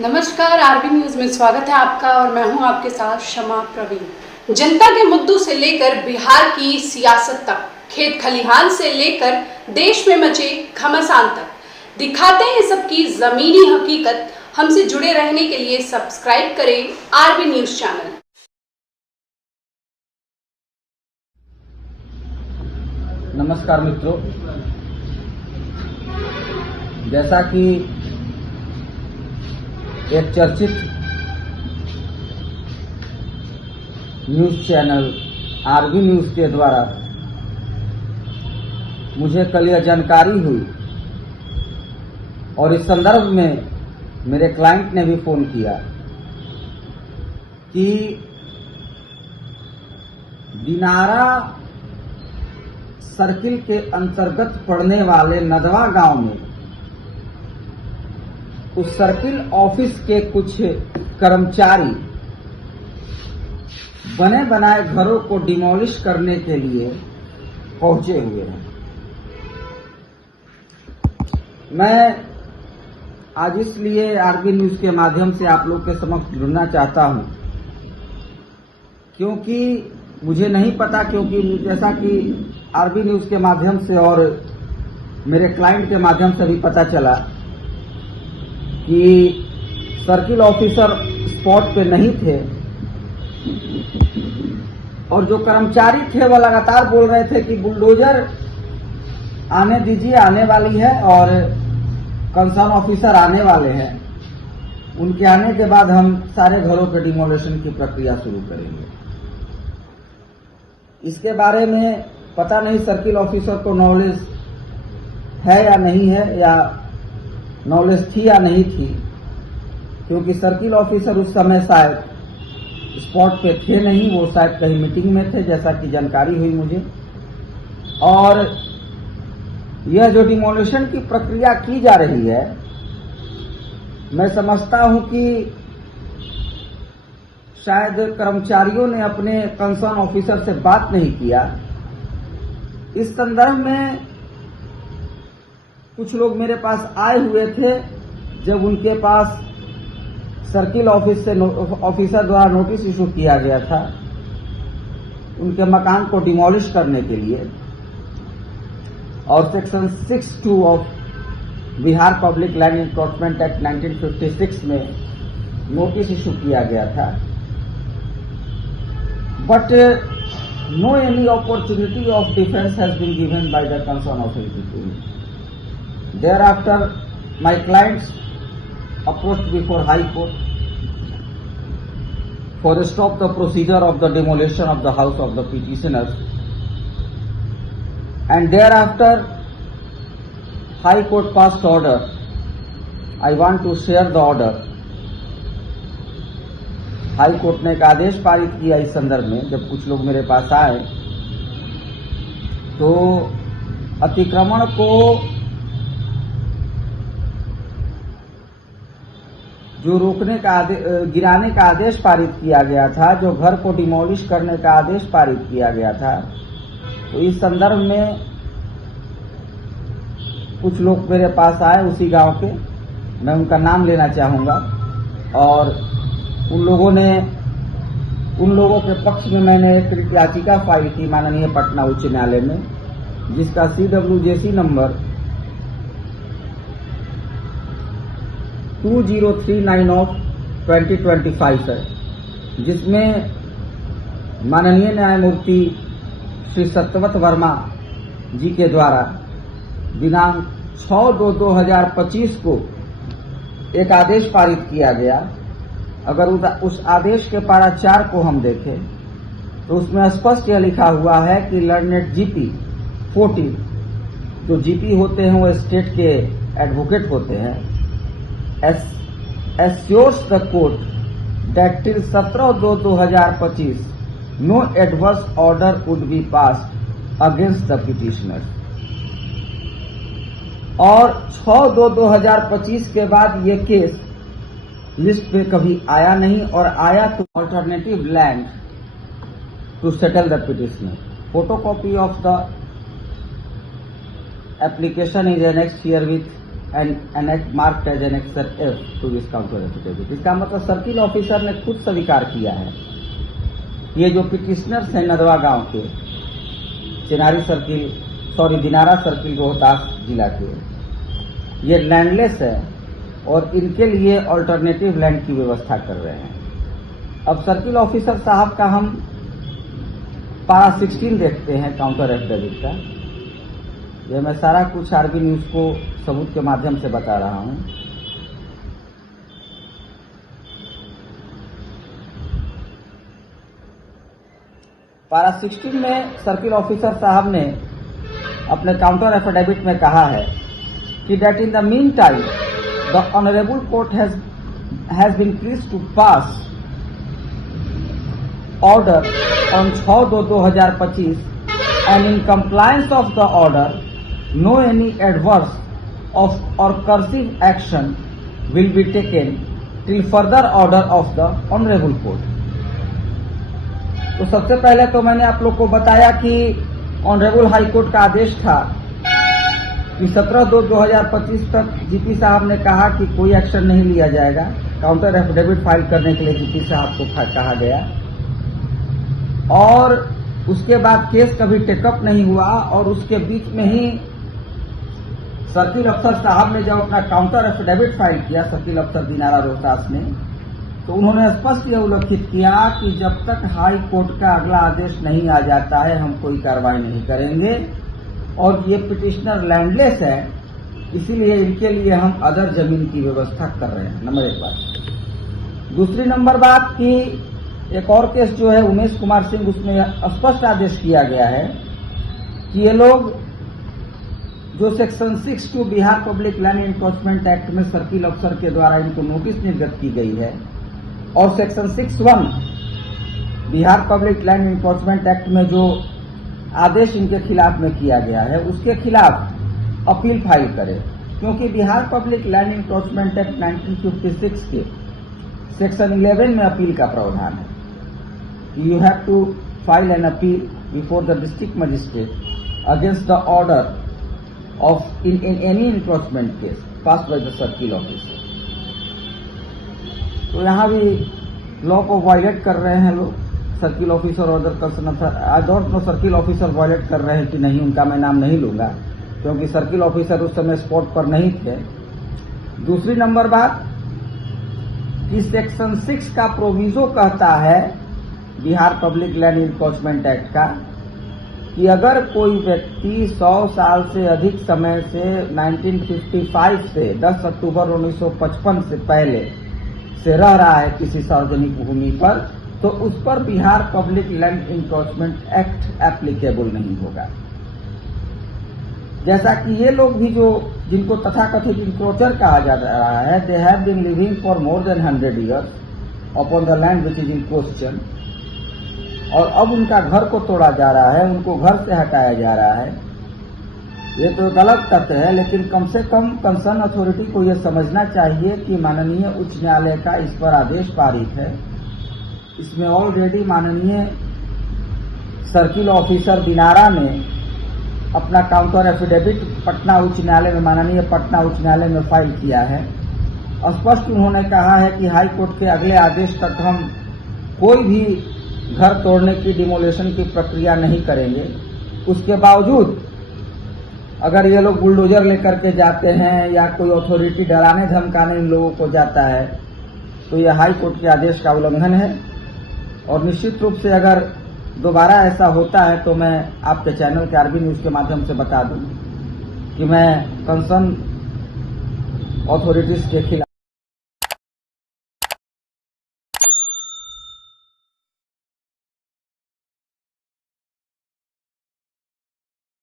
नमस्कार, RB news में स्वागत है आपका और मैं हूं आपके साथ शमा प्रवीण। जनता के मुद्दों से लेकर बिहार की सियासत तक, खेत खलिहान से लेकर देश में मचे घमासान तक दिखाते हैं सबकी जमीनी हकीकत। हमसे जुड़े रहने के लिए सब्सक्राइब करें आरबी न्यूज चैनल। नमस्कार मित्रों, जैसा कि एक चर्चित न्यूज चैनल आरबी न्यूज के द्वारा मुझे कल यह जानकारी हुई और इस संदर्भ में मेरे क्लाइंट ने भी फोन किया कि दिनारा सर्किल के अंतर्गत पड़ने वाले नदवा गांव में उस सर्किल ऑफिस के कुछ कर्मचारी बने बनाए घरों को डिमोलिश करने के लिए पहुंचे हुए हैं। मैं आज इसलिए आरबी न्यूज के माध्यम से आप लोग के समक्ष जुड़ना चाहता हूं क्योंकि मुझे नहीं पता, क्योंकि जैसा कि आरबी न्यूज के माध्यम से और मेरे क्लाइंट के माध्यम से भी पता चला कि सर्किल ऑफिसर स्पॉट पे नहीं थे और जो कर्मचारी थे वह लगातार बोल रहे थे कि बुलडोजर आने दीजिए, आने वाली है और कंसर्न ऑफिसर आने वाले हैं। उनके आने के बाद हम सारे घरों के डिमोलेशन की प्रक्रिया शुरू करेंगे। इसके बारे में पता नहीं सर्किल ऑफिसर को नॉलेज है या नहीं है, या नॉलेज थी या नहीं थी, क्योंकि सर्किल ऑफिसर उस समय शायद स्पॉट पे थे नहीं, वो शायद कहीं मीटिंग में थे, जैसा कि जानकारी हुई मुझे। और यह जो डिमोलिशन की प्रक्रिया की जा रही है, मैं समझता हूं कि शायद कर्मचारियों ने अपने कंसर्न ऑफिसर से बात नहीं किया। इस संदर्भ में कुछ लोग मेरे पास आए हुए थे जब उनके पास सर्किल ऑफिस से ऑफिसर द्वारा नोटिस इशू किया गया था उनके मकान को डिमोलिश करने के लिए, और section 6(2) of Bihar public land encroachment act 1956 में नोटिस इशू किया गया था। But no any opportunity of defense has been given by the concerned authority to me. Thereafter, my clients approached before High Court for a stop the procedure of the demolition of the house of the petitioners, and thereafter High Court passed order. I want to share the order. High court ने एक आदेश पारित किया इस संदर्भ में। जब कुछ लोग मेरे पास आए तो अतिक्रमण को जो रोकने का गिराने का आदेश पारित किया गया था, जो घर को डिमोलिश करने का आदेश पारित किया गया था, तो इस संदर्भ में कुछ लोग मेरे पास आए उसी गांव के। मैं उनका नाम लेना चाहूंगा। और उन लोगों के पक्ष में मैंने एक याचिका फाइल की माननीय पटना उच्च न्यायालय में, जिसका CWJC नंबर 203/9 ऑफ 2025 है, जिसमें माननीय न्यायमूर्ति श्री सत्यवत वर्मा जी के द्वारा दिनांक 6/2/2025 को एक आदेश पारित किया गया। अगर उस आदेश के पारा 4 को हम देखें तो उसमें स्पष्ट यह लिखा हुआ है कि लर्नेड GP 40, जो GP होते हैं वो स्टेट के एडवोकेट होते हैं, assures the court that till 17/2/2025 no adverse order would be passed against the petitioner. और 6/2/2025 के बाद ये केस लिस्ट पे कभी आया नहीं, और आया तो alternative land to settle the petitioner. Photocopy of the application is annexed here with and marked as an Exhibit F to this counter affidavit। इसका मतलब सर्किल ऑफिसर ने खुद स्वीकार किया है ये जो पिटिशनर्स हैं नदवा गांव के दिनारा सर्किल रोहतास जिला के, ये लैंडलेस है और इनके लिए ऑल्टरनेटिव लैंड की व्यवस्था कर रहे हैं। अब सर्किल ऑफिसर साहब का हम पारा 16 देखते हैं काउंटर एफिडेविट का। ये मैं सारा कुछ आरबी न्यूज को सबूत के माध्यम से बता रहा हूं। पारा 16 में सर्किल ऑफिसर साहब ने अपने काउंटर एफिडेविट में कहा है कि that in the meantime the honourable court has been pleased to pass order on 6/2/2025 and in compliance of the order no any adverse of or cursive action will be taken till further order of the honorable court। तो सबसे पहले तो मैंने आप लोग को बताया कि ऑनरेबल हाई कोर्ट का आदेश था कि 17/2/2025 तक जीपी साहब ने कहा कि कोई एक्शन नहीं लिया जाएगा। काउंटर एफिडेविट फाइल करने के लिए जीपी साहब को कहा गया और उसके बाद केस कभी टेकअप नहीं हुआ और उसके बीच में ही सर्किल अफसर साहब ने जब अपना काउंटर एफिडेविट फाइल किया, सर्किल अफसर दिनारा रोहतास ने, तो उन्होंने स्पष्ट यह उल्लेखित किया कि जब तक हाई कोर्ट का अगला आदेश नहीं आ जाता है हम कोई कार्रवाई नहीं करेंगे और ये पिटिशनर लैंडलेस है, इसीलिए इनके लिए हम अदर जमीन की व्यवस्था कर रहे हैं। नंबर एक बात। दूसरी नंबर बात कि एक और केस जो है उमेश कुमार सिंह, उसमें स्पष्ट आदेश किया गया है कि ये लोग जो section 62 Bihar public land encroachment act में सर्किल अफसर के द्वारा इनको नोटिस निर्गत की गई है और section 61 Bihar public land encroachment act में जो आदेश इनके खिलाफ में किया गया है उसके खिलाफ अपील फाइल करे, क्योंकि Bihar public land encroachment act 1956 के सेक्शन 11 में अपील का प्रावधान है। You have to file an appeal before the district magistrate against the order of in any encroachment case passed by the circle officer। तो यहाँ भी लॉ को वायलेट कर रहे हैं लोग, सर्किल ऑफिसर और other concern. I don't know circle officer violate कर रहे हैं कि नहीं, उनका मैं नाम नहीं लूंगा क्योंकि सर्किल ऑफिसर उस समय स्पॉट पर नहीं थे। दूसरी नंबर बात कि सेक्शन 6 का प्रोविजो कहता है Bihar public land encroachment act का कि अगर कोई व्यक्ति 100 साल से अधिक समय से 1955 से 10 अक्टूबर 1955 से पहले से रह रहा है किसी सार्वजनिक भूमि पर, तो उस पर Bihar public land encroachment act applicable नहीं होगा। जैसा कि ये लोग भी जो जिनको तथाकथित इंक्रोचर कहा जा रहा है, they have been living for more than 100 years upon the land which is in question, और अब उनका घर को तोड़ा जा रहा है, उनको घर से हटाया जा रहा है। ये तो गलत तथ्य है, लेकिन कम से कम कंसर्न अथॉरिटी को यह समझना चाहिए कि माननीय उच्च न्यायालय का इस पर आदेश पारित है। इसमें ऑलरेडी माननीय सर्किल ऑफिसर दिनारा ने अपना काउंटर एफिडेविट पटना उच्च न्यायालय में, माननीय पटना उच्च न्यायालय में फाइल किया है। स्पष्ट उन्होंने कहा है कि हाई कोर्ट के अगले आदेश तक हम कोई भी घर तोड़ने की डिमोलेशन की प्रक्रिया नहीं करेंगे। उसके बावजूद अगर ये लोग बुलडोजर लेकर के जाते हैं या कोई अथॉरिटी डराने धमकाने इन लोगों को जाता है तो यह हाई कोर्ट के आदेश का उल्लंघन है। और निश्चित रूप से अगर दोबारा ऐसा होता है तो मैं आपके चैनल के आरबी न्यूज के माध्यम से बता दूं कि मैं कंसर्न अथॉरिटीज के खिलाफ